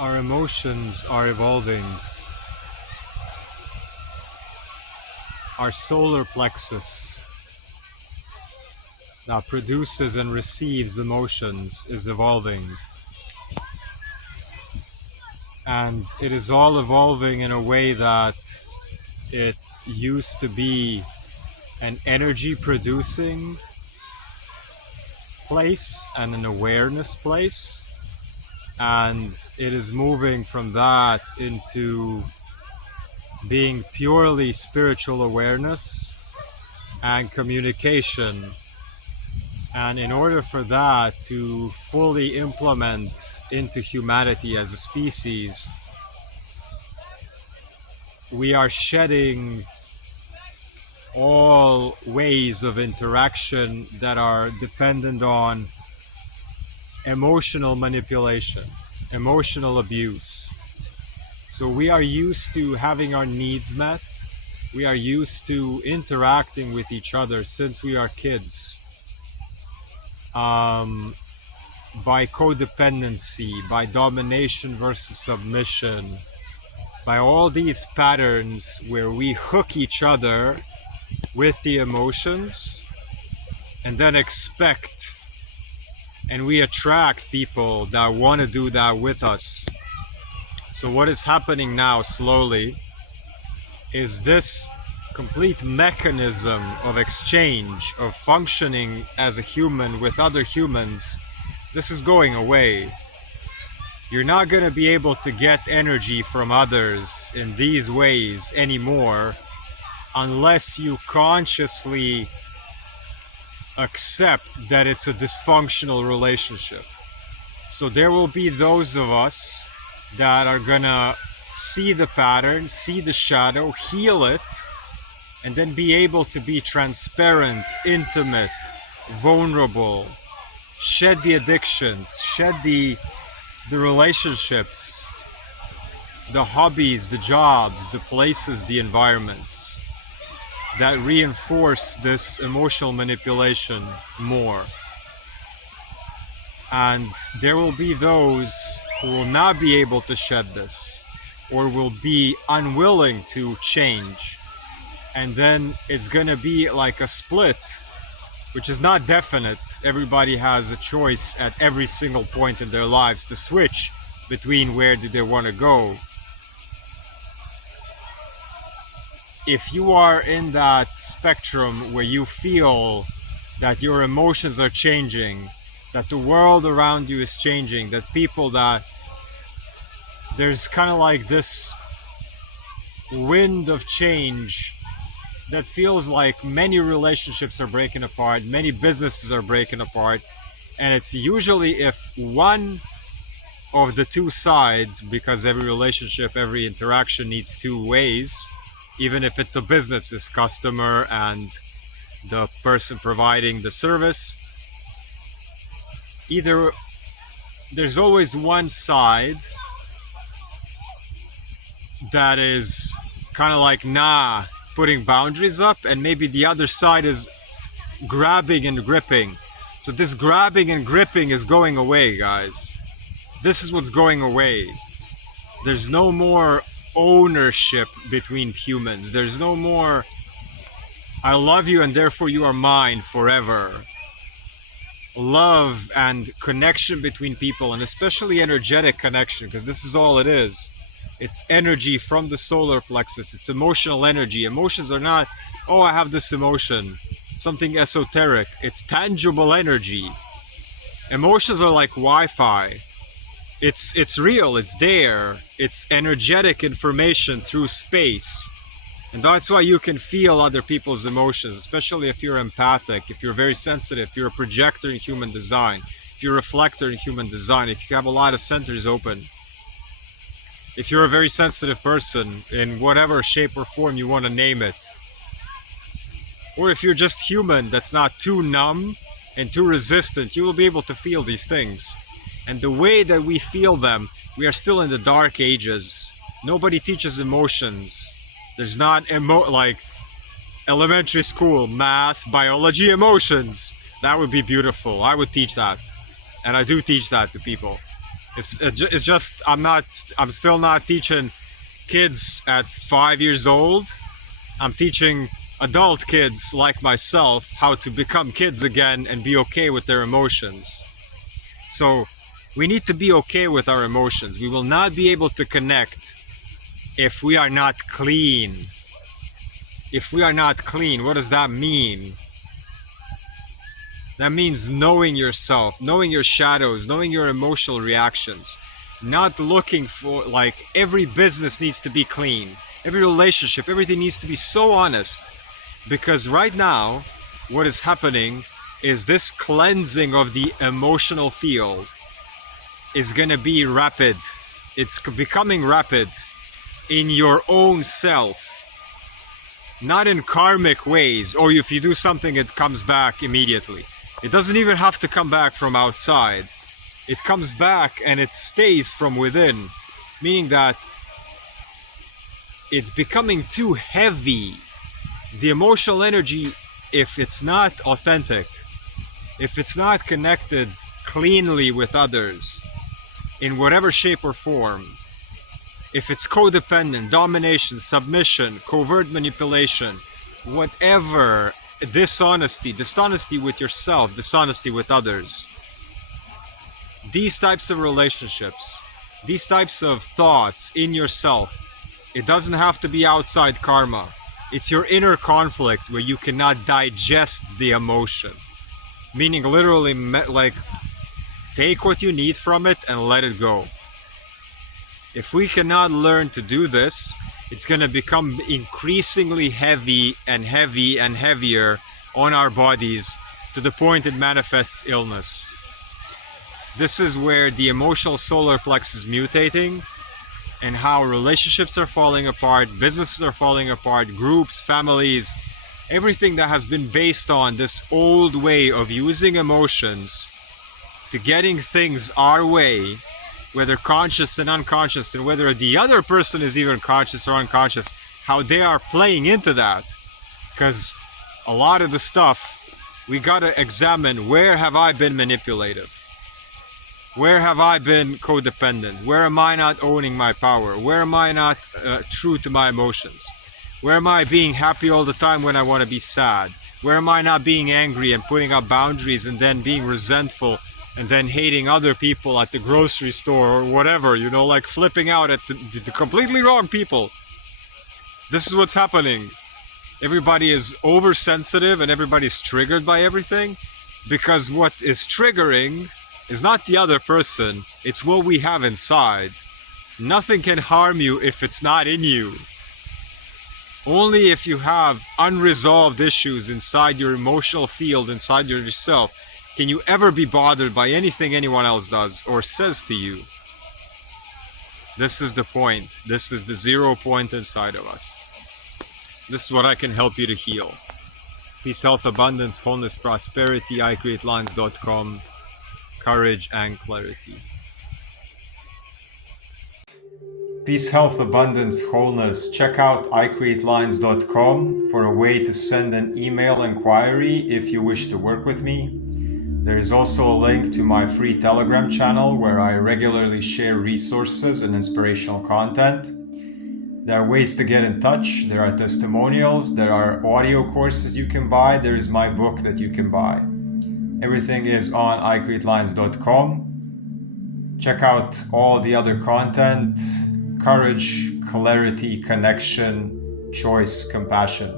Our emotions are evolving. Our solar plexus that produces and receives emotions is evolving. And it is all evolving in a way that it used to be an energy producing place and an awareness place. And it is moving from that into being purely spiritual awareness and communication. And in order for that to fully implement into humanity as a species, we are shedding all ways of interaction that are dependent on emotional manipulation, emotional abuse. So we are used to having our needs met. We are used to interacting with each other since we are kids. By codependency, by domination versus submission, by all these patterns where we hook each other with the emotions and then expect, and we attract people that want to do that with us. So what is happening now slowly is this complete mechanism of exchange, of functioning as a human with other humans. This is going away. You're not going to be able to get energy from others in these ways anymore unless you consciously accept that it's a dysfunctional relationship. So there will be those of us that are gonna see the pattern, see the shadow, heal it, and then be able to be transparent, intimate, vulnerable, shed the addictions, shed the relationships, the hobbies, the jobs, the places, the environments that reinforce this emotional manipulation more. And there will be those who will not be able to shed this or will be unwilling to change. And then it's gonna be like a split, which is not definite. Everybody has a choice at every single point in their lives to switch between where do they want to go. If you are in that spectrum where you feel that your emotions are changing, that the world around you is changing, that people, that there's kind of like this wind of change that feels like many relationships are breaking apart, many businesses are breaking apart, and it's usually if one of the two sides, because every relationship, every interaction needs two ways, even if it's a business, it's customer and the person providing the service. Either there's always one side that is kind of like putting boundaries up, and maybe the other side is grabbing and gripping. So this grabbing and gripping is going away, guys. This is what's going away. There's no more ownership between humans. There's no more I love you and therefore you are mine forever. Love and connection between people, and especially energetic connection, because this is all it is. It's energy from the solar plexus. It's emotional energy. Emotions are not, oh, I have this emotion, something esoteric. It's tangible energy. Emotions are like Wi-Fi. It's real, it's there. It's energetic information through space. And that's why you can feel other people's emotions, especially if you're empathic, if you're very sensitive, if you're a projector in human design, if you're a reflector in human design, if you have a lot of centers open. If you're a very sensitive person in whatever shape or form you want to name it. Or if you're just human that's not too numb and too resistant, you will be able to feel these things. And the way that we feel them, we are still in the dark ages. Nobody teaches emotions. There's not like elementary school, math, biology, emotions. That would be beautiful. I would teach that. And I do teach that to people. It's just I'm still not teaching kids at 5 years old. I'm teaching adult kids like myself how to become kids again and be okay with their emotions. So we need to be okay with our emotions. We will not be able to connect if we are not clean. If we are not clean, what does that mean? That means knowing yourself, knowing your shadows, knowing your emotional reactions. Not looking for, like, every business needs to be clean. Every relationship, everything needs to be so honest. Because right now, what is happening is this cleansing of the emotional field is gonna be rapid. It's becoming rapid in your own self. Not in karmic ways, or if you do something, it comes back immediately. It doesn't even have to come back from outside. It comes back and it stays from within, meaning that it's becoming too heavy. The emotional energy, if it's not authentic, if it's not connected cleanly with others, in whatever shape or form, if it's codependent, domination, submission, covert manipulation, whatever, dishonesty with yourself, dishonesty with others, these types of relationships, these types of thoughts in yourself, it doesn't have to be outside karma. It's your inner conflict where you cannot digest the emotion. Meaning literally, like, take what you need from it and let it go. If we cannot learn to do this, it's going to become increasingly heavy and heavy and heavier on our bodies to the point it manifests illness. This is where the emotional solar plexus is mutating, and how relationships are falling apart, businesses are falling apart, groups, families, everything that has been based on this old way of using emotions to getting things our way, whether conscious and unconscious, and whether the other person is even conscious or unconscious, how they are playing into that. Because a lot of the stuff, we gotta examine, where have I been manipulative? Where have I been codependent? Where am I not owning my power? Where am I not true to my emotions? Where am I being happy all the time when I want to be sad? Where am I not being angry and putting up boundaries and then being resentful and then hating other people at the grocery store or whatever, you know, like flipping out at the completely wrong people? This is what's happening. Everybody is oversensitive and everybody's triggered by everything, because what is triggering is not the other person, it's what we have inside. Nothing can harm you if it's not in you. Only if you have unresolved issues inside your emotional field, inside yourself, can you ever be bothered by anything anyone else does or says to you. This is the point. This is the 0 point inside of us. This is what I can help you to heal. Peace, health, abundance, wholeness, prosperity, icreatelines.com. Courage and clarity. Peace, health, abundance, wholeness. Check out icreatelines.com for a way to send an email inquiry if you wish to work with me. There is also a link to my free Telegram channel where I regularly share resources and inspirational content. There are ways to get in touch. There are testimonials. There are audio courses you can buy. There is my book that you can buy. Everything is on icreatelines.com. Check out all the other content. Courage, clarity, connection, choice, compassion.